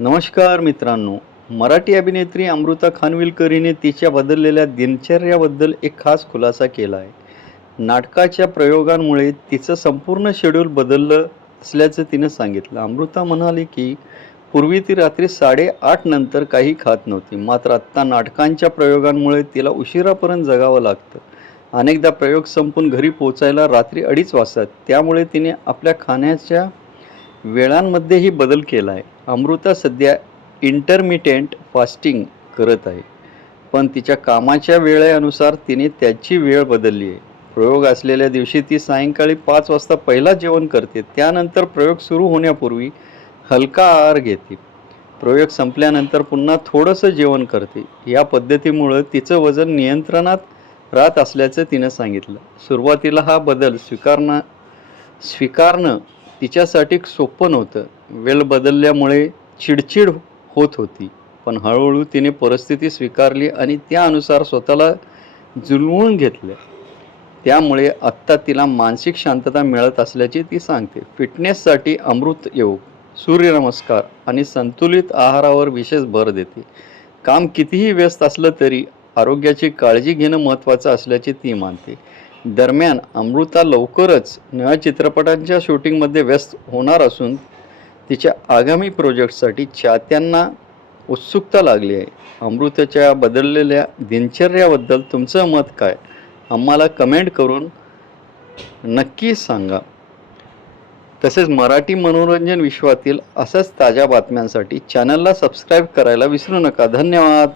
नमस्कार मित्रांनो. मराठी अभिनेत्री अमृता खानविलकर हिने तिच्या बदललेल्या दिनचर्याबद्दल एक खास खुलासा केला आहे. नाटकाच्या प्रयोगांमुळे तिचं संपूर्ण शेड्यूल बदललं असल्याचं तिनं सांगितलं. अमृता म्हणाली की पूर्वी ती रात्री 8:30 नंतर काही खात नव्हती. मात्र आत्ता नाटकांच्या प्रयोगांमुळे तिला उशिरापर्यंत जगावं लागतं. अनेकदा प्रयोग संपून घरी पोहोचायला रात्री 2:30 वाजतात. त्यामुळे तिने आपल्या खाण्याच्या वेळांमध्येही बदल केला आहे. अमृता सध्या इंटरमिटेंट फास्टिंग करत आहे, पण तिच्या कामाच्या वेळेनुसार तिने त्याची वेळ बदलली आहे. प्रयोग असलेल्या दिवशी ती सायंकाळी 5 वाजता पहिला जेवण करते. त्यानंतर प्रयोग सुरू होण्यापूर्वी हलका आहार घेते. प्रयोग संपल्यानंतर पुन्हा थोडंसं जेवण करते. या पद्धतीमुळं तिचं वजन नियंत्रणात राहत असल्याचं तिनं सांगितलं. सुरुवातीला हा बदल स्वीकारणं तिच्यासाठी सोपं नव्हतं. वेळ बदलल्यामुळे चिडचिड होत होती, पण हळूहळू तिने परिस्थिती स्वीकारली आणि त्यानुसार स्वतःला जुळवून घेतलं. त्यामुळे आत्ता तिला मानसिक शांतता मिळत असल्याचे ती सांगते. फिटनेससाठी अमृत योग, सूर्यनमस्कार आणि संतुलित आहारावर विशेष भर देते. काम कितीही व्यस्त असलं तरी आरोग्याची काळजी घेणं महत्त्वाचं असल्याचे ती मानते. दरम्यान अमृता लवकरच नव्या चित्रपटांच्या शूटिंगमध्ये व्यस्त होणार असून तिच्या आगामी प्रोजेक्टसाठी चाहत्यांना उत्सुकता लागली आहे. अमृताच्या बदललेल्या दिनचर्याबद्दल तुमचं मत काय? आम्हाला कमेंट करून नक्की सांगा. तसेच मराठी मनोरंजन विश्वातील अशाच ताज्या बातम्यांसाठी चॅनलला सबस्क्राईब करायला विसरू नका. धन्यवाद.